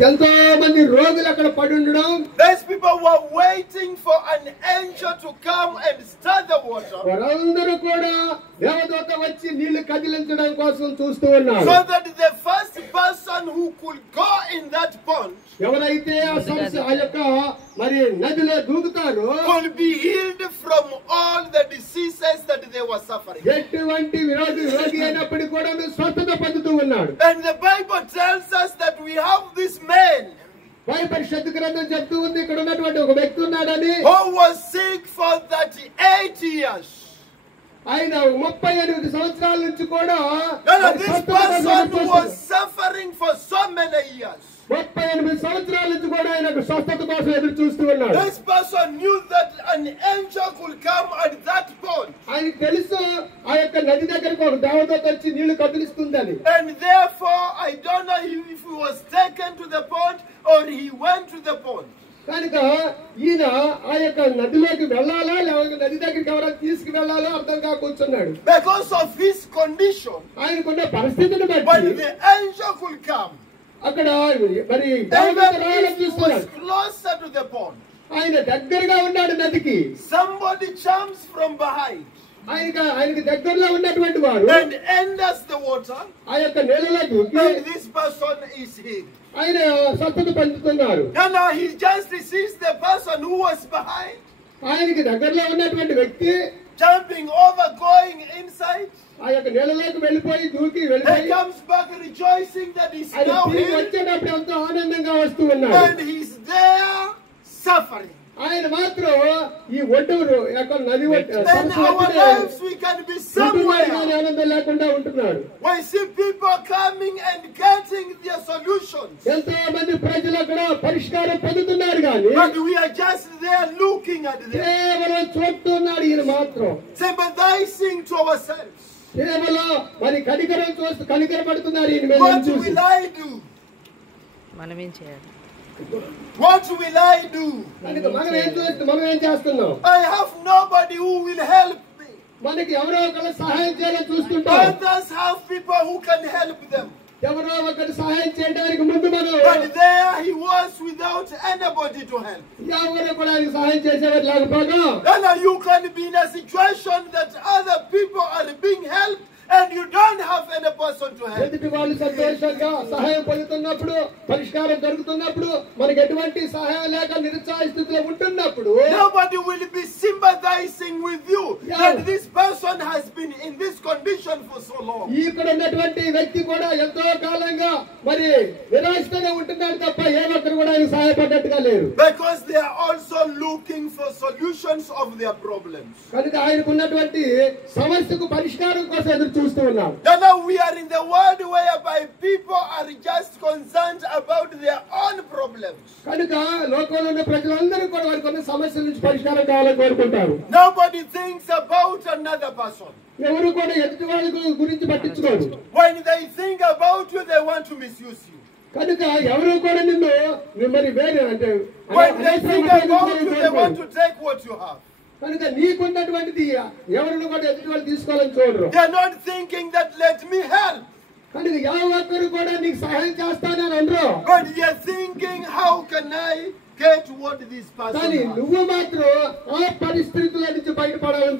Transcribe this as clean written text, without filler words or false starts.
ఎంతో మంది రోగులు అక్కడ పడి ఉండడం. Those people were waiting for an angel to come and stir the water. వారందరూ కూడా దేవదూత వచ్చి నీళ్లు కదిలించడం కోసం చూస్తూ ఉన్నారు. So that the first person who could go in that pond ఎవరైతే ఆ యొక్క మరి నదిలో దూకుతారో could be healed from all the diseases that they were suffering. ఎటువంటి రోగి అయినప్పటికీ కూడా స్వస్థత పొందుతూ ఉన్నాడు. And the Bible tells us that we have this man పరిశుద్ధ గ్రంథం చెప్తూ ఉంది ఇక్కడ ఉన్నటువంటి ఒక వ్యక్తి ఉన్నాడని. who was sick for 38 years. ఆయన 38 సంవత్సరాల నుంచి కూడా This person was suffering for so many years. 38 సంవత్సరాల నుంచి కూడా ఆయన స్వస్థత కోసం ఎదురు చూస్తూ ఉన్నాడు. This person knew that an angel could come at that pond. ఆయనకు తెలుసు ఆ యొక్క నది దగ్గరకు ఒక దేవదూత వచ్చి నీళ్లు కదిలిస్తుందని. And therefore I don't know if he was taken to the pond or he went to the pond. కనుక ఈయన ఆ యొక్క నదిలోకి వెళ్ళాలా లేకపోతే నది దగ్గరికి ఎవరైనా తీసుకువెళ్లాలో అర్థం కాక కూర్చున్నాడు. Because of his condition, ఆయనకున్న పరిస్థితిని when బట్టి the angel could come, అక్కడ మరి was closer to the pond. ఆయన దగ్గరగా ఉన్నాడు నదికి. Somebody jumps from behind ఆయనకి దగ్గరలో ఉన్నటువంటి వారు and enters the water, ఆ యొక్క నీళ్ళలో దూకి and this person is healed. ఆయన స్వస్థత పొందుతున్నారు. And now he just sees the person who was behind ఆయనకి దగ్గరలో ఉన్నటువంటి వ్యక్తి jumping over, going inside. ఆ యొక్క నీళ్ళలోకి వెళ్ళిపోయి దూకి He వెళ్ళిపోయి comes back rejoicing that he's ఆయన now తిరిగి healed, వచ్చేటప్పుడు ఎంతో ఆనందంగా వస్తూ ఉన్నాడు. and he's there suffering. ఆయన మాత్రం ఈ ఒడ్డు యొక్క నది Then our lives we can be somewhere. ఆనందం లేకుండా ఉంటున్నాడు. We see people coming and getting their solutions, ఎంతో మంది ప్రజలు అక్కడ పరిష్కారం పొందుతున్నారు కానీ but we are just there looking at them, కేవలం చూస్తున్నాడు. ఈయన మాత్రం sympathizing to ourselves. కేవలం మరి కనికరపడుతున్నారు ఈయన మీద What చూసి. will I do? మనమేం చేయాలి? What will I do? కనుక మనం ఏం చేస్తున్నాం? I have nobody who will help me. మనకి ఎవరో ఒకరు సహాయం చేయాలని చూస్తుంటాం. Others have people who can help them. ఎవరో ఒకరు సహాయం చేయడానికి ముందు మనం But there he was without anybody to help. ఎవరు కూడా ఆయనకు సహాయం చేసేవారు లేకపోగా And you can be in a situation that other people are being helped and you don't have any person to help. ఎదుటి వాళ్ళు సంతోషంగా సహాయం పొందుతున్నప్పుడు పరిష్కారం జరుగుతున్నప్పుడు మనకి ఎటువంటి సహాయం లేక నిరుత్సాహ స్థితిలో ఉంటున్నప్పుడు Nobody will be sympathizing with you that this person has been in this condition for so long. ఇక్కడ ఉన్నటువంటి వ్యక్తి కూడా ఎంతో కాలంగా మరి నిరాశతోనే ఉంటున్నాడు తప్ప ఏ ఒక్కరు కూడా ఆయన సహాయపడ్డట్టుగా లేరు. Because they are also looking for solutions of their problems. కనుక ఆయనకు ఉన్నటువంటి సమస్యకు పరిష్కారం కోసం ఎదురు చూస్తూ ఉన్నాం. Now we are in the world whereby people are just concerned about their own problems. కనుక లోకంలో ఉన్న ప్రజలందరూ కూడా వారికి ఉన్న సమస్యల నుంచి పరిష్కారం కావాలని కోరుకుంటారు. Nobody thinks about another person. ఎవరు కూడా ఎదుటి వాళ్ళ గురించి పట్టించుకోరు. When they think about you, they want to misuse you. కనుక ఎవరు కూడా నిన్ను మరి వేరే అంటే When they think about you, they want to take what you have. కనుక నీకున్నటువంటిది ఎవరిని కూడా ఎదుటి వాళ్ళు తీసుకోవాలని చూడరు. They are not thinking that let me help. కనుక ఏ ఒక్కరు కూడా నీకు సహాయం చేస్తానని అనరు. But they are thinking how can I get what this person కానీ has. నువ్వు మాత్రం ఆ పరిస్థితుల నుంచి బయటపడాలని